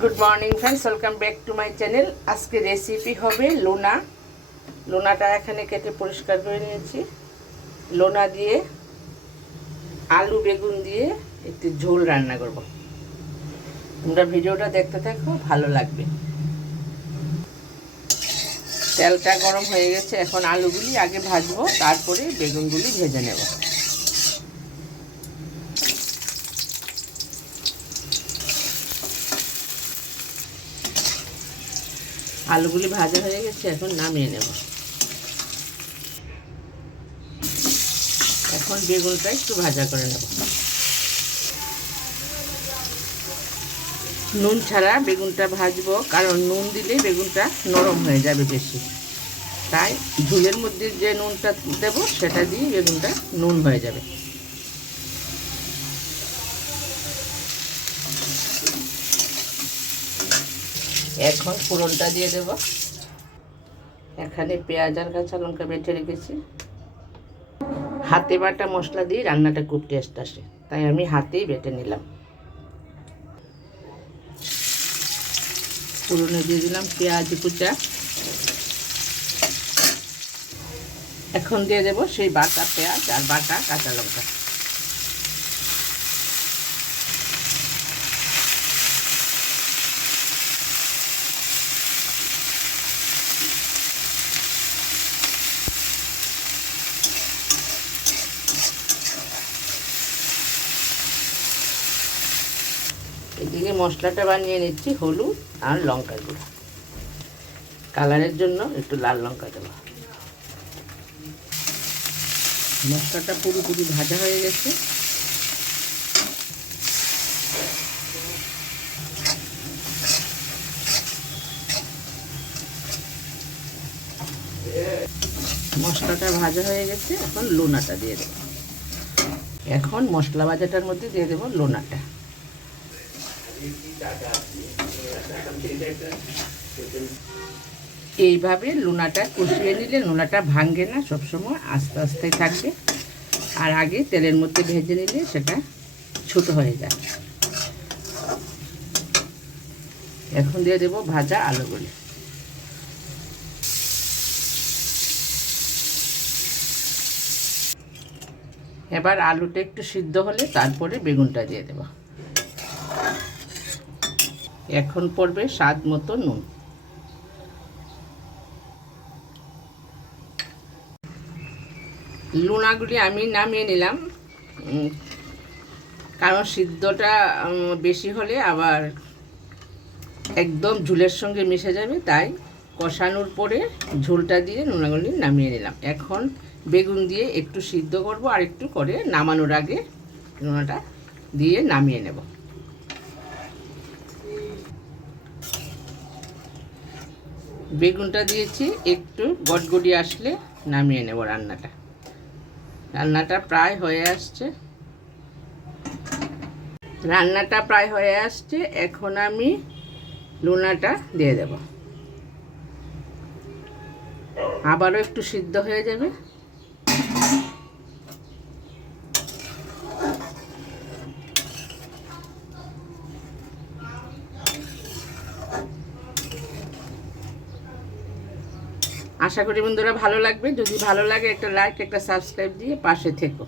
Good morning friends welcome back to my channel আজকে recipe হবে লোনা। লোনাটা এখানে কেটে পরিষ্কার করে নিয়েছি। লোনা দিয়ে আলু বেগুন দিয়ে একটু ঝোল রান্না করব। তোমরা ভিডিওটা দেখতে থাকো, ভালো লাগবে। তেলটা গরম হয়ে গেছে, এখন আলুগুলি আগে ভাজবো, তারপরে বেগুনগুলি ভেজে নেব। আলুগুলি ভাজা হয়ে গেছে, এখন নামিয়ে নেব। এখন বেগুনটা একটু ভাজা করে নেব। নুন ছাড়া বেগুনটা ভাজবো, কারণ নুন দিলে বেগুনটা নরম হয়ে যাবে বেশি। তাই ঝুলের মধ্যে যে নুনটা দেবো, সেটা দিয়ে বেগুনটা নুন হয়ে যাবে। এখন ফোড়নটা দিয়ে দেব। এখানে পেঁয়াজ আর কাঁচা লঙ্কা বেটে রেখেছি। হাতে বাটা মশলা দিয়ে রান্নাটা খুব টেস্ট আসে, তাই আমি হাতেই বেটে নিলাম। ফোড়নে দিয়ে দিলাম পেঁয়াজ কুচা। এখন দিয়ে দেবো সেই বাটা পেঁয়াজ আর বাটা কাঁচা লঙ্কা। এদিকে মশলাটা বানিয়ে নিচ্ছি হলুদ আর লঙ্কা গুঁড়ো। কালারের জন্য একটু লাল লঙ্কা দেবো। মশলাটা পুরোপুরি ভাজা হয়ে গেছে। মশলাটা ভাজা হয়ে গেছে এখন লোনাটা দিয়ে দেবো। এখন মশলা ভাজাটার মধ্যে দিয়ে দেবো লোনাটা। এইভাবে লুনাটা কষিয়ে নিলে, লুনাটা ভাঙবে না, সবসময় আস্তে আস্তে থাকবে আর আগে তেলের মধ্যে ভেজে নিলে সেটা ছোট হয়ে যায়। এখন দিয়ে দেবো ভাজা আলু আলুগুলি। এবার আলুটা একটু সিদ্ধ হলে তারপরে বেগুনটা দিয়ে দেবো। এখন পড়বে স্বাদ মতো নুন। লুনাগুলি আমি নামিয়ে নিলাম। কারণ সিদ্ধটা বেশি হলে আবার একদম ঝুলের সঙ্গে মিশে যাবে, তাই কষানোর পরে ঝোলটা দিয়ে নুনাগুলি নামিয়ে নিলাম। এখন বেগুন দিয়ে একটু সিদ্ধ করব আর একটু করে নামানোর আগে নুনাটা দিয়ে নামিয়ে নেব। বেগুনটা দিয়েছি, একটু গটগটি আসলে নামিয়ে নেব রান্নাটা। রান্নাটা প্রায় হয়ে আসছে। রান্নাটা প্রায় হয়ে আসছে, এখন আমি লুনাটা দিয়ে দেব। আবারও একটু সিদ্ধ হয়ে যাবে। আশা করি বন্ধুরা ভালো লাগবে। যদি ভালো লাগে একটা লাইক একটা সাবস্ক্রাইব দিয়ে পাশে থেকো।